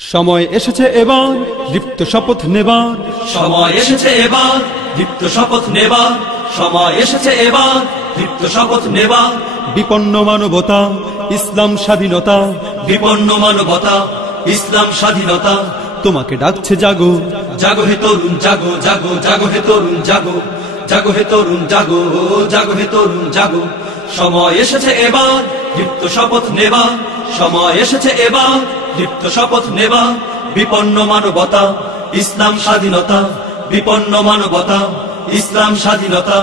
সময় এসেছে এবার দীপ্ত শপথ নেবার, সময় এসেছে এবার দীপ্ত শপথ নেবার, সময় এসেছে এবার দীপ্ত শপথ নেবার। বিপন্ন মানবতা ইসলাম স্বাধীনতা, বিপন্ন মানবতা ইসলাম স্বাধীনতা। তোমাকে ডাকছে জাগো, জাগো হে তরুণ জাগো, জাগো জাগো হে তরুণ জাগো, জাগো হে তরুণ জাগো, জাগো হে তরুণ জাগো। সময় এসেছে এবার দীপ্ত শপথ নেবার, সময় এসেছে এবার দীপ্ত শপথ নেবার। বিপন্ন মানবতা ইসলাম স্বাধীনতা, বিপন্ন মানবতা ইসলাম স্বাধীনতা।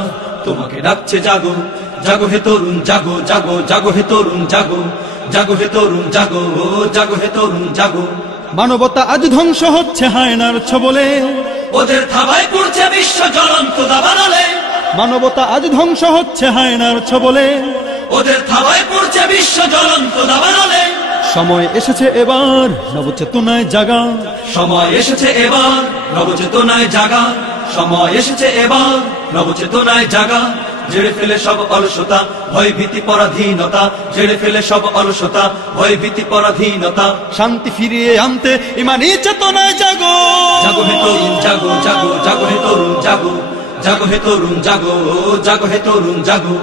তোমাকে ডাকছে জাগো, জাগো হে তরুণ জাগো, জাগো জাগো হে তরুণ জাগো, জাগো হে তরুণ জাগো, জাগো হে তরুণ জাগো। মানবতা আজ ধ্বংস হচ্ছে হায়নার ছবলে, ওদের থাবায় পড়ছে বিশ্ব জ্বলন্ত দাবানলে। মানবতা আজ ধ্বংস হচ্ছে হায়নার ছবলে, ওদের থাবায় পড়ছে বিশ্ব জ্বলন্ত দাবানলে। সময় এসেছে এবার নবচেতনায় জাগা, সময় এসেছে এবার নবচেতনায় জাগা, সময় এসেছে এবার নবচেতনায় জাগা। ঝেড়ে ফেলে সব অলসতা ভয় ভীতি পরাধীনতা, ঝেড়ে ফেলে সব অলসতা ভয় ভীতি পরাধীনতা। শান্তি ফিরিয়ে আনতে ইমানি চেতনায় জাগো, জাগো হে তরুণ জাগো, জাগো জাগো হে তরুণ জাগো, জাগো হে তরুণ জাগো, জাগো হে তরুণ জাগো।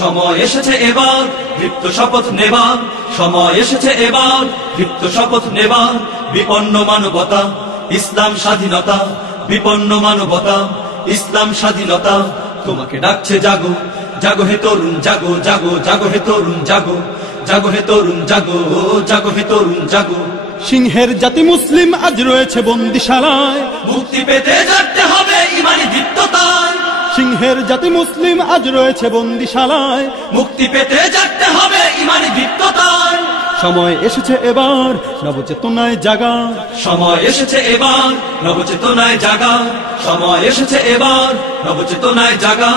সময় এসেছে এবার দীপ্ত শপথ নেবার, সময় এসেছে এবার দীপ্ত শপথ নেবার। বিপন্ন মানবতা ইসলাম স্বাধীনতা, বিপন্ন মানবতা ইসলাম স্বাধীনতা। তোমাকে ডাকছে জাগো, জাগো হে তরুণ জাগো, জাগো জাগো হে তরুণ জাগো, জাগো হে তরুণ জাগো, জাগো হে তরুণ জাগো। সিংহের জাতি মুসলিম আজ রয়েছে বন্দিশালায়, মুক্তি পেতে জাগতে হবে ইমানি দীপ্ততায়। সিংহের জাতি মুসলিম আজ রয়েছে বন্দিশালায়, মুক্তি পেতে জাগতে হবে ইমানি দীপ্ততায়। সময় এসেছে এবার নবচেতনায় জাগা, সময় এসেছে এবার নবচেতনায় জাগা, সময় এসেছে এবার নবচেতনায় জাগা।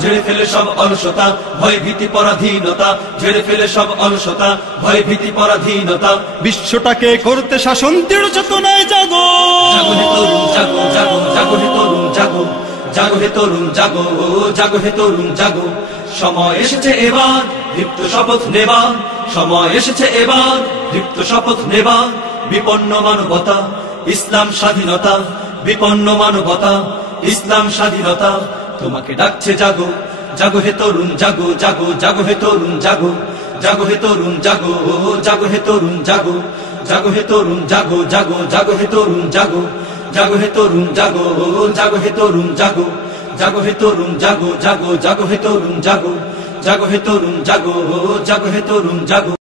ঝেড়ে ফেলে সব অলসতা ভয় ভীতি পরাধীনতা, ঝেড়ে ফেলে সব অলসতা ভয় ভীতি পরাধীনতা। বিশ্বটাকে করতে শাসন দৃঢ় চেতনায় জাগো, জাগো হে তরুণ জাগো, জাগো জাগো হে তরুণ জাগো, জাগো হে তরুণ জাগো, জাগো হে তরুণ জাগো। সময় এসেছে এবার দীপ্ত শপথ নেবার, সময় এসেছে এবার দীপ্ত শপথ নেবার। বিপন্ন মানবতা ইসলাম স্বাধীনতা, বিপন্ন মানবতা ইসলাম স্বাধীনতা। তোমাকে ডাকছে জাগো, জাগো হে তরুণ জাগো, জাগো জাগো হে তরুণ জাগো, জাগো হে তরুণ জাগো, জাগো হে তরুণ জাগো, জাগো হে তরুণ জাগো, জাগো জাগো হে তরুণ জাগো, জাগো হে তরুণ জাগো, জাগো হে তরুণ জাগো, জাগো হে তরুণ জাগো, জাগো জাগো হে তরুণ জাগো, জাগো হে তরুণ জাগো, জাগো হে তরুণ জাগো।